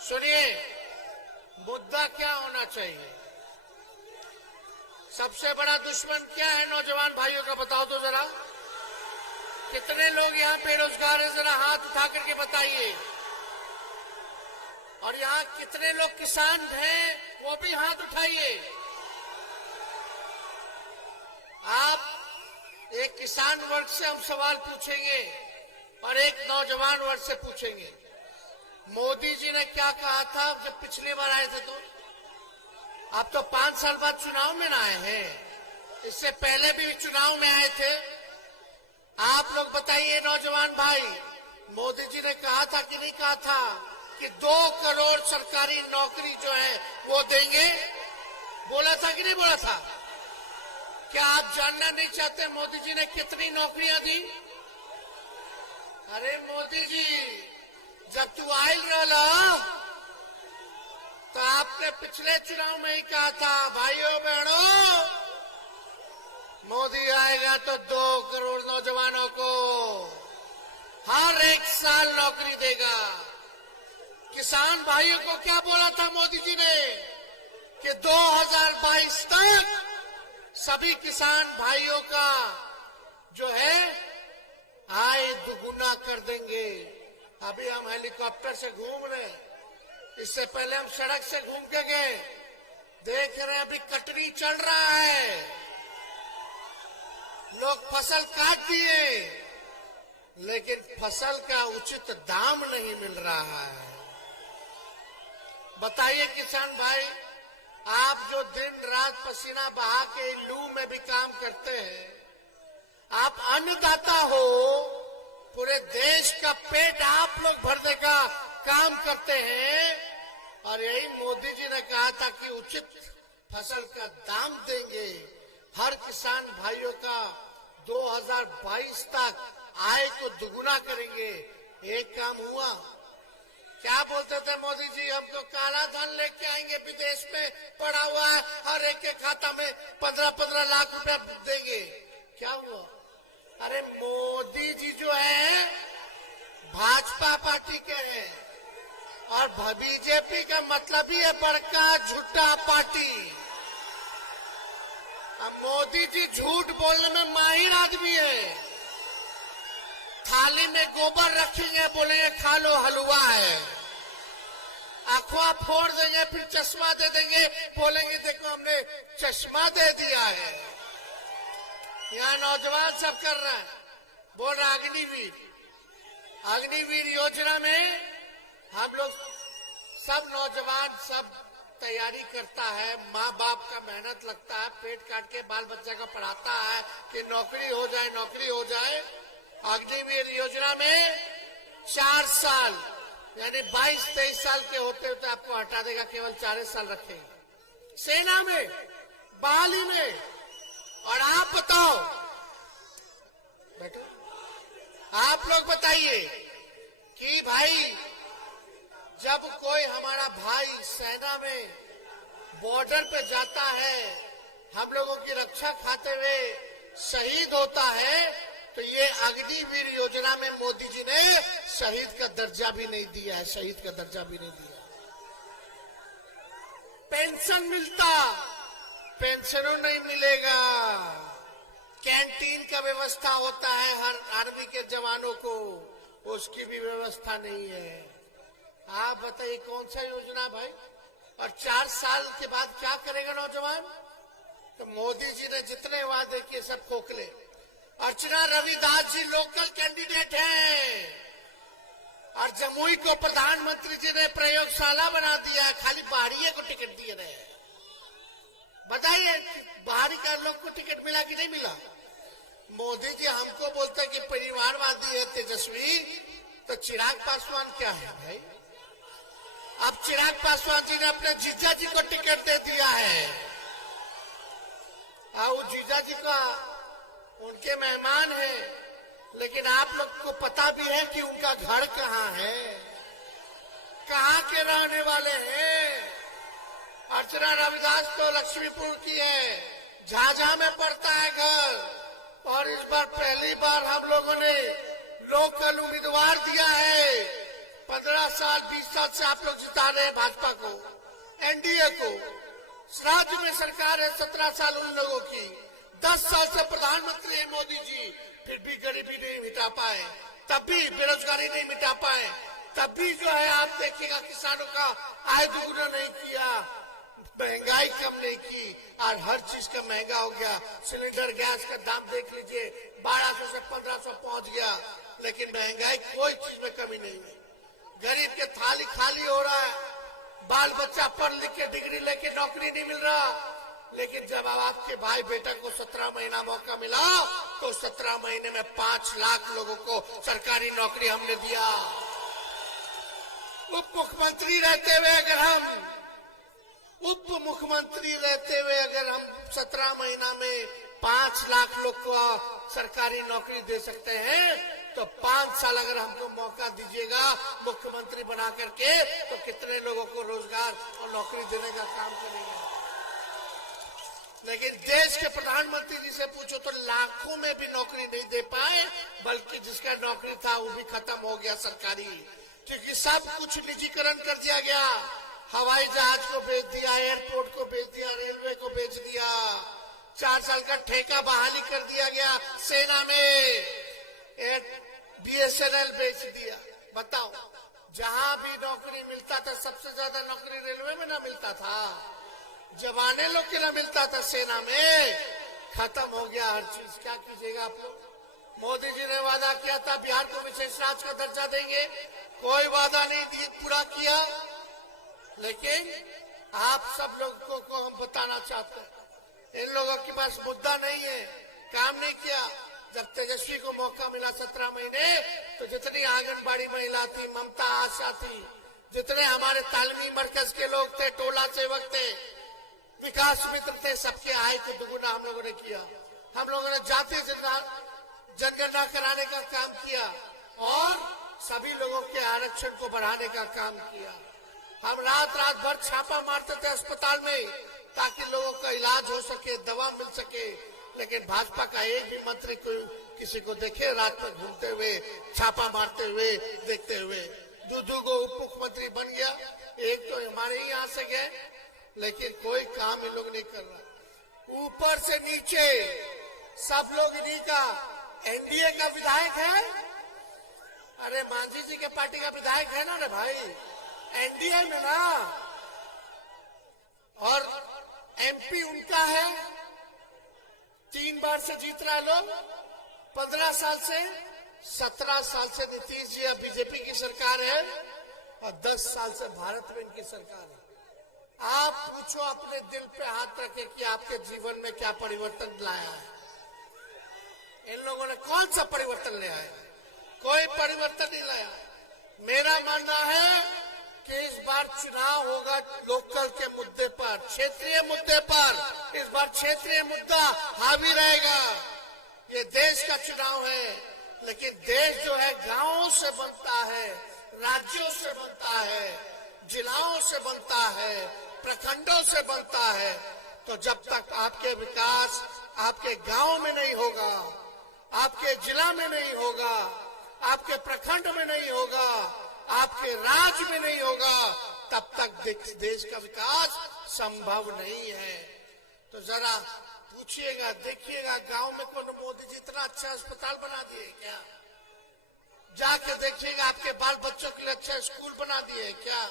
सुनिए, मुद्दा क्या होना चाहिए? सबसे बड़ा दुश्मन क्या है नौजवान भाइयों का, बताओ तो जरा। कितने लोग यहाँ बेरोजगार हैं, जरा हाथ उठा करके बताइए। और यहाँ कितने लोग किसान हैं, वो भी हाथ उठाइए। आप एक किसान वर्ग से हम सवाल पूछेंगे और एक नौजवान वर्ग से पूछेंगे। मोदी जी ने क्या कहा था जब पिछली बार आए थे? तो अब तो 5 साल बाद चुनाव में ना आए हैं, इससे पहले भी चुनाव में आए थे। आप लोग बताइए नौजवान भाई, मोदी जी ने कहा था कि नहीं कहा था कि 2 करोड़ सरकारी नौकरी जो है वो देंगे? बोला था कि नहीं बोला था? क्या आप जानना नहीं चाहते मोदी जी ने कितनी नौकरियां दी? अरे मोदी जी, जब तू आयल रहा तो आपने पिछले चुनाव में ही कहा था, भाइयों बहनों, मोदी आएगा तो 2 करोड़ नौजवानों को हर एक साल नौकरी देगा। किसान भाइयों को क्या बोला था मोदी जी ने कि 2022 तक सभी किसान भाइयों का जो है आय दुगुना कर देंगे। अभी हम हेलीकॉप्टर से घूम रहे हैं, इससे पहले हम सड़क से घूम के गए, देख रहे हैं अभी कटनी चल रहा है, लोग फसल काट दिए, लेकिन फसल का उचित दाम नहीं मिल रहा है। बताइए किसान भाई, आप जो दिन रात पसीना बहा के लू में भी काम करते हैं, आप अन्नदाता हो, पूरे देश का पेट आप लोग भरने का काम करते हैं, और यही मोदी जी ने कहा था कि उचित फसल का दाम देंगे, हर किसान भाइयों का 2022 तक आय को दुगुना करेंगे। एक काम हुआ? क्या बोलते थे मोदी जी, हम तो काला धन लेके आएंगे, विदेश में पड़ा हुआ है, हर एक के खाता में 15-15 लाख रुपया देंगे। क्या हुआ? अरे मोदी जी जो है भाजपा पार्टी के हैं, और बीजेपी का मतलब ही है बड़का झूठा पार्टी। अब मोदी जी झूठ बोलने में माहिर आदमी है। थाली में गोबर रखेंगे, बोलेंगे खा लो हलवा है, अखवा फोड़ देंगे, फिर चश्मा दे देंगे, बोलेंगे देखो हमने चश्मा दे दिया है। यहाँ नौजवान सब कर रहा है, बोल रहा अग्निवीर योजना में हम लोग सब नौजवान सब तैयारी करता है, माँ बाप का मेहनत लगता है, पेट काट के बाल बच्चा का पढ़ाता है कि नौकरी हो जाए, नौकरी हो जाए। अग्निवीर योजना में 4 साल यानी 22-23 साल के होते होते आपको हटा देगा, केवल 4 साल रखेगा सेना में, बहाली में। और आप बताओ बेटो, आप लोग बताइए कि भाई जब कोई हमारा भाई सेना में बॉर्डर पे जाता है, हम लोगों की रक्षा खाते हुए शहीद होता है, तो ये अग्निवीर योजना में मोदी जी ने शहीद का दर्जा भी नहीं दिया है, शहीद का दर्जा भी नहीं दिया। पेंशन मिलता, पेंशनों नहीं मिलेगा। कैंटीन का व्यवस्था होता है हर आर्मी के जवानों को, उसकी भी व्यवस्था नहीं है। आप बताइए कौन सा योजना भाई? और 4 साल के बाद क्या करेगा नौजवान? तो मोदी जी ने जितने वादे किए सब खोखले। अर्चना रविदास जी लोकल कैंडिडेट हैं, और जमुई को प्रधानमंत्री जी ने प्रयोगशाला बना दिया है, खाली बाहरी को टिकट दिए रहे। बताइए बाहरी का लोग को टिकट मिला कि नहीं मिला? मोदी जी हमको बोलते कि परिवारवादी है तेजस्वी, तो चिराग पासवान क्या है भाई? अब चिराग पासवान जी ने अपने जीजा जी को टिकट दे दिया है, और जीजा जी का उनके मेहमान हैं, लेकिन आप लोग को पता भी है कि उनका घर कहाँ है, कहाँ के रहने वाले हैं। अर्चना रविदास तो लक्ष्मीपुर की है, झाझा में पड़ता है घर, और इस बार पहली बार हम लोगों ने लोकल उम्मीदवार दिया है 15 साल 20 साल से आप लोग जिता रहे हैं भाजपा को, एनडीए को। राज्य में सरकार है 17 साल उन लोगों की। 10 साल से प्रधानमंत्री है मोदी जी, फिर भी गरीबी नहीं मिटा पाए, तब भी बेरोजगारी नहीं मिटा पाए, तब भी जो है आप देखिएगा किसानों का आय दुगुना नहीं किया, महंगाई कम नहीं की, और हर चीज का महंगा हो गया। सिलेंडर गैस का दाम देख लीजिए, 1200 से 1500 पहुंच गया, लेकिन महंगाई कोई चीज में कमी नहीं है। गरीब के थाली खाली हो रहा है, बाल बच्चा पढ़ लिख के डिग्री लेके नौकरी नहीं मिल रहा। लेकिन जब आपके भाई बेटा को 17 महीना मौका मिला, तो 17 महीने में 5 लाख लोगों को सरकारी नौकरी हमने दिया। उप मुख्यमंत्री रहते हुए अगर हम 17 महीना में 5 लाख लोग को सरकारी नौकरी दे सकते हैं, तो 5 साल अगर हमको मौका दीजिएगा मुख्यमंत्री बना करके, तो कितने लोगों को रोजगार और नौकरी देने का काम करेंगे। लेकिन देश के प्रधानमंत्री जी से पूछो तो लाखों में भी नौकरी नहीं दे पाए, बल्कि जिसका नौकरी था वो भी खत्म हो गया सरकारी, क्योंकि सब कुछ निजीकरण कर दिया गया। हवाई जहाज को बेच दिया, एयरपोर्ट को बेच दिया, रेलवे को बेच दिया, 4 साल का ठेका बहाली कर दिया गया सेना में, बीएसएनएल बेच दिया। बताओ, जहां भी नौकरी मिलता था, सबसे ज्यादा नौकरी रेलवे में ना मिलता था, जवाने लोग के ना मिलता था सेना में, खत्म हो गया हर चीज। क्या कीजिएगा आप लोग? मोदी जी ने वादा किया था बिहार को विशेष राज्य का दर्जा देंगे, कोई वादा नहीं पूरा किया। लेकिन आप सब लोगों को हम बताना चाहते हैं, इन लोगों के पास मुद्दा नहीं है, काम नहीं किया। जब तेजस्वी को मौका मिला 17 महीने, तो जितनी आंगनबाड़ी महिला थी, ममता आशा थी, जितने हमारे तालीमी मरकज के लोग थे, टोला सेवक थे, विकास मित्र थे, सबके आय को दुगुना हम लोगों ने किया। हम लोगों ने जाति जनगणना कराने का काम किया और सभी लोगों के आरक्षण को बढ़ाने का काम किया। हम रात भर छापा मारते थे अस्पताल में, ताकि लोगों का इलाज हो सके, दवा मिल सके। लेकिन भाजपा का एक भी मंत्री कोई किसी को देखे रात भर घूमते हुए, छापा मारते हुए, देखते हुए? दो को उप मुख्यमंत्री बन गया, एक तो हमारे ही यहाँ से गए, लेकिन कोई काम ये लोग नहीं कर रहा। ऊपर से नीचे सब लोग इन्हीं का, एनडीए का विधायक है, अरे मांझी जी के पार्टी का विधायक है ना रे भाई, एनडीए में ना, और एमपी उनका है, 3 बार से जीत रहा लोग, 15 साल से, 17 साल से नीतीश जी अब बीजेपी की सरकार है, और 10 साल से भारत में इनकी सरकार है। आप पूछो, अपने दिल पे हाथ रखे कि आपके जीवन में क्या परिवर्तन लाया है? इन लोगों ने कौन सा परिवर्तन लाया है? कोई परिवर्तन नहीं लाया। मेरा मानना है कि इस बार चुनाव होगा लोकल के मुद्दे पर, क्षेत्रीय मुद्दे पर। इस बार क्षेत्रीय मुद्दा हावी रहेगा। ये देश का चुनाव है, लेकिन देश जो है गांवों से बनता है, राज्यों से बनता है, जिलाओं से बनता है, प्रखंडों से बनता है। तो जब तक आपके विकास आपके गांव में नहीं होगा, आपके जिला में नहीं होगा, आपके प्रखंड में नहीं होगा, आपके राज्य में नहीं होगा, तब तक देश का विकास संभव नहीं है। तो जरा पूछिएगा, देखिएगा, गांव में कौन मोदी जी इतना अच्छा अस्पताल बना दिए क्या? जाके देखिएगा, आपके बाल बच्चों के लिए अच्छा स्कूल बना दिए क्या?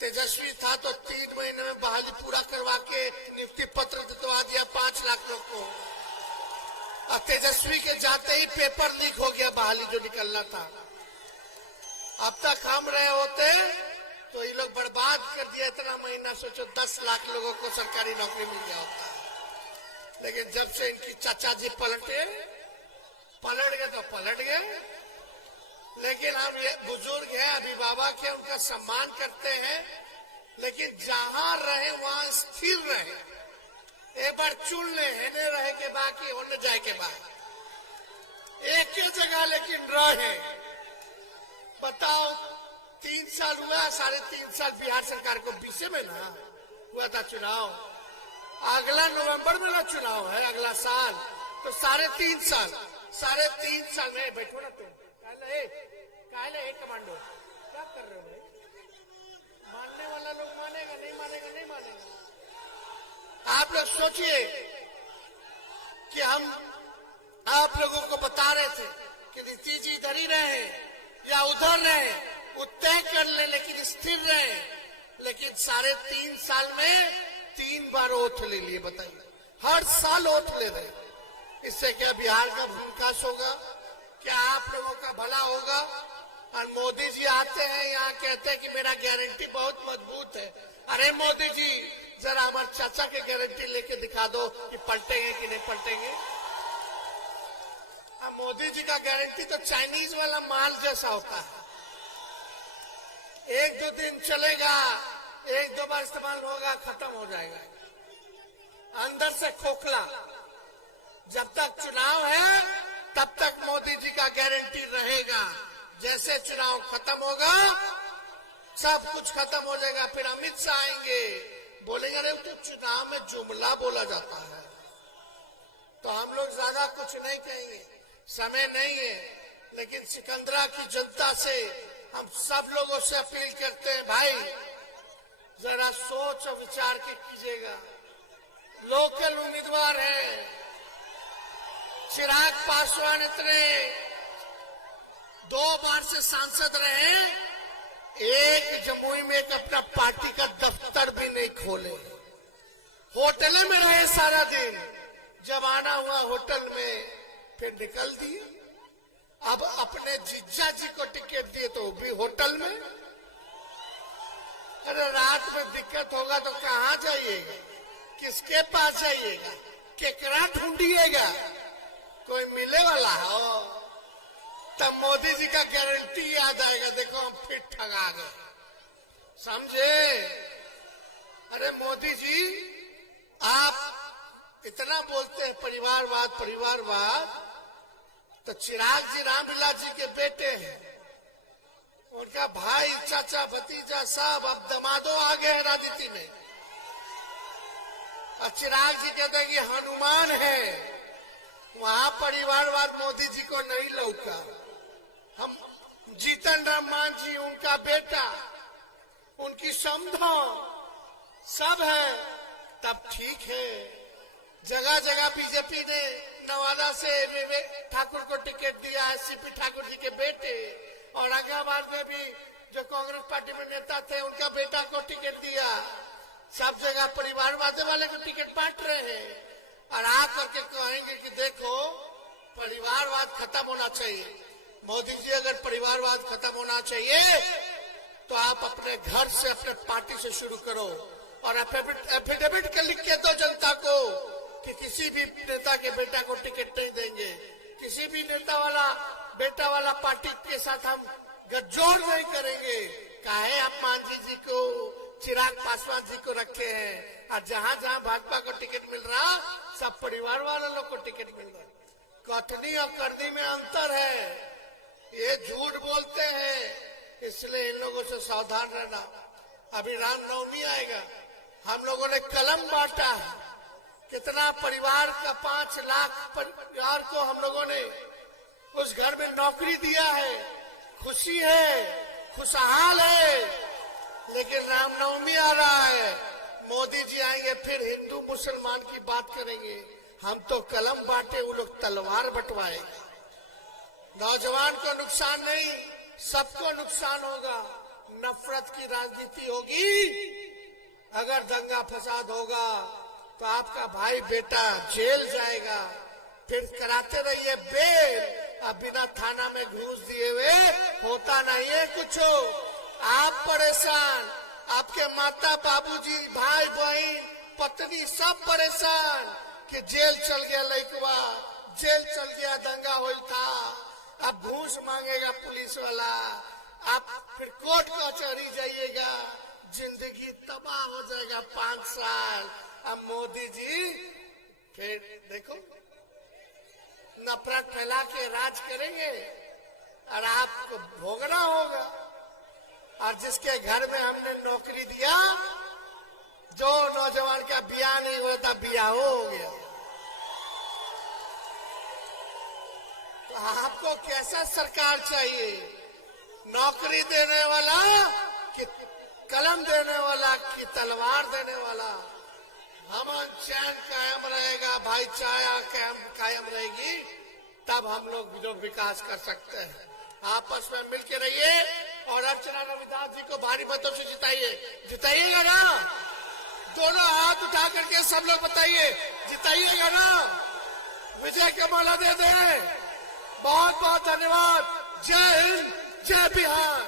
तेजस्वी था तो 3 महीने में बहाली पूरा करवा के नियुक्ति पत्र दिलवा दिया 5 लाख लोग को, और तेजस्वी के जाते ही पेपर लीक हो गया बहाली जो निकलना था। अब तक हम रहे होते तो ये लोग बर्बाद कर दिया इतना महीना। सोचो 10 लाख लोगों को सरकारी नौकरी मिल गया होता। लेकिन जब से इनकी चाचा जी पलट गए तो पलट गए। लेकिन हम ये बुजुर्ग हैं, अभिभावक हैं, उनका सम्मान करते हैं, लेकिन जहां रहे वहां स्थिर रहे। एक बार चुन ले, हेने रहे के बाद कि होने जाए के बाद एक ही जगह लेकिन रहे। बताओ, 3 साल हुआ, 3.5 साल बिहार सरकार को, 20 में ना हुआ था चुनाव, अगला नवंबर में ना चुनाव है, अगला साल, तो 3.5 साल में बैठो ना तुम, काले कमांडो, क्या कर रहे हो भाई? मानने वाला लोग मानेगा, नहीं मानेगा नहीं मानेगा। आप लोग सोचिए कि हम आप लोगों को बता रहे थे कि नीतीश जी इधर ही रहे या उधर रहे, वो तय कर ले, लेकिन स्थिर रहे। लेकिन 3.5 साल में 3 बार ओथ ले लिए। बताइए, हर साल ओथ ले रहे। इससे क्या बिहार का विकास होगा? क्या आप लोगों का भला होगा? और मोदी जी आते हैं यहाँ, कहते हैं कि मेरा गारंटी बहुत मजबूत है। अरे मोदी जी, जरा हमारे चाचा के गारंटी लेके दिखा दो कि पलटेंगे कि नहीं पलटेंगे। अब मोदी जी का गारंटी तो चाइनीज वाला माल जैसा होता है, 1-2 दिन चलेगा, 1-2 बार इस्तेमाल होगा, खत्म हो जाएगा। अंदर से खोखला। जब तक चुनाव है तब तक मोदी जी का गारंटी रहेगा। जैसे चुनाव खत्म होगा सब कुछ खत्म हो जाएगा। फिर अमित शाह आएंगे, बोलेंगे अरे तो चुनाव में जुमला बोला जाता है। तो हम लोग ज्यादा कुछ नहीं कहेंगे, समय नहीं है। लेकिन सिकंदरा की जनता से हम सब लोगों से अपील करते हैं, भाई जरा सोच और विचार के कीजिएगा। लोकल उम्मीदवार हैं, चिराग पासवान इतने 2 बार से सांसद रहे, एक जमुई में एक अपना पार्टी का दफ्तर भी नहीं खोले, होटल में रहे सारा दिन। जब आना हुआ होटल में फिर निकल दिए। अब अपने जीजा जी को टिकट दिए तो भी होटल में। अरे रात में दिक्कत होगा तो कहाँ जाइएगा, किसके पास जाइएगा, केकरा ढूंढिएगा? कोई मिले वाला हो तब मोदी जी का गारंटी याद आएगा, देखो हम फिर ठगा गए, समझे? अरे मोदी जी, आप इतना बोलते हैं परिवारवाद परिवारवाद, तो चिराग जी रामविलास जी के बेटे हैं, उनका भाई चाचा भतीजा सब अब दमादो आ गए हैं राजनीति में। और चिराग जी कहते हैं कि हनुमान है, वहां परिवारवाद मोदी जी को नहीं लौका। हम जीतन राम मांझी उनका बेटा, उनकी समधो सब है, तब ठीक है। जगह जगह बीजेपी ने नवादा से विवेक ठाकुर को टिकट दिया है, सीपी ठाकुर जी के बेटे, और औरंगाबाद में भी जो कांग्रेस पार्टी में नेता थे उनका बेटा को टिकट दिया। सब जगह परिवारवाद वाले को टिकट बांट रहे हैं और आप करके कहेंगे कि देखो परिवारवाद खत्म होना चाहिए। मोदी जी, अगर परिवारवाद खत्म होना चाहिए तो आप अपने घर से, अपने पार्टी से शुरू करो और एफिडेविट के लिख के दो जनता को कि किसी भी नेता के बेटा को टिकट नहीं देंगे, किसी भी नेता वाला बेटा वाला पार्टी के साथ हम गठजोड़ नहीं करेंगे। काहे हम मांझी जी को, चिराग पासवान जी को रखे हैं, और जहां जहां भाजपा को टिकट मिल रहा सब परिवार वाले लोग को टिकट मिल रहा। कथनी और करनी में अंतर है, ये झूठ बोलते हैं, इसलिए इन लोगों से सावधान रहना। अभी रामनवमी आएगा, हम लोगों ने कलम बांटा है, कितना परिवार का 5 लाख परिवार को हम लोगों ने उस घर में नौकरी दिया है, खुशी है, खुशहाल है। लेकिन रामनवमी आ रहा है, मोदी जी आएंगे फिर हिंदू मुसलमान की बात करेंगे। हम तो कलम बांटे, वो लोग तलवार बंटवाएंगे। नौजवान को नुकसान नहीं, सबको नुकसान होगा। नफरत की राजनीति होगी, अगर दंगा फसाद होगा तो आपका भाई बेटा जेल जाएगा, फिर कराते रहिए बेल, अब बिना थाना में घूस दिए हुए होता नहीं है कुछ। आप परेशान, आपके माता बाबूजी, भाई बहन, पत्नी सब परेशान कि जेल चल गया लड़कवा, जेल चल गया, दंगा हुई था, अब घूस मांगेगा पुलिस वाला, आप फिर कोर्ट कचहरी जाइएगा, जिंदगी तबाह हो जाएगा 5 साल। अब मोदी जी फिर देखो नफरत फैला के राज करेंगे और आपको भोगना होगा। और जिसके घर में हमने नौकरी दिया, जो नौजवान का ब्याह नहीं हुआ था ब्याह हो गया। तो आपको कैसा सरकार चाहिए? नौकरी देने वाला कि कलम देने वाला कि तलवार देने वाला, अमन चैन कायम रहेगा, भाईचारा कायम रहेगी, तब हम लोग विकास कर सकते हैं। आपस में मिलकर रहिए और अर्चना रविदास जी को भारी मतों से जिताइए। जिताइएगा ना? दोनों हाथ उठा करके सब लोग बताइए, जिताइएगा ना? विजय का माला दे दे। बहुत बहुत धन्यवाद। जय हिंद, जय बिहार।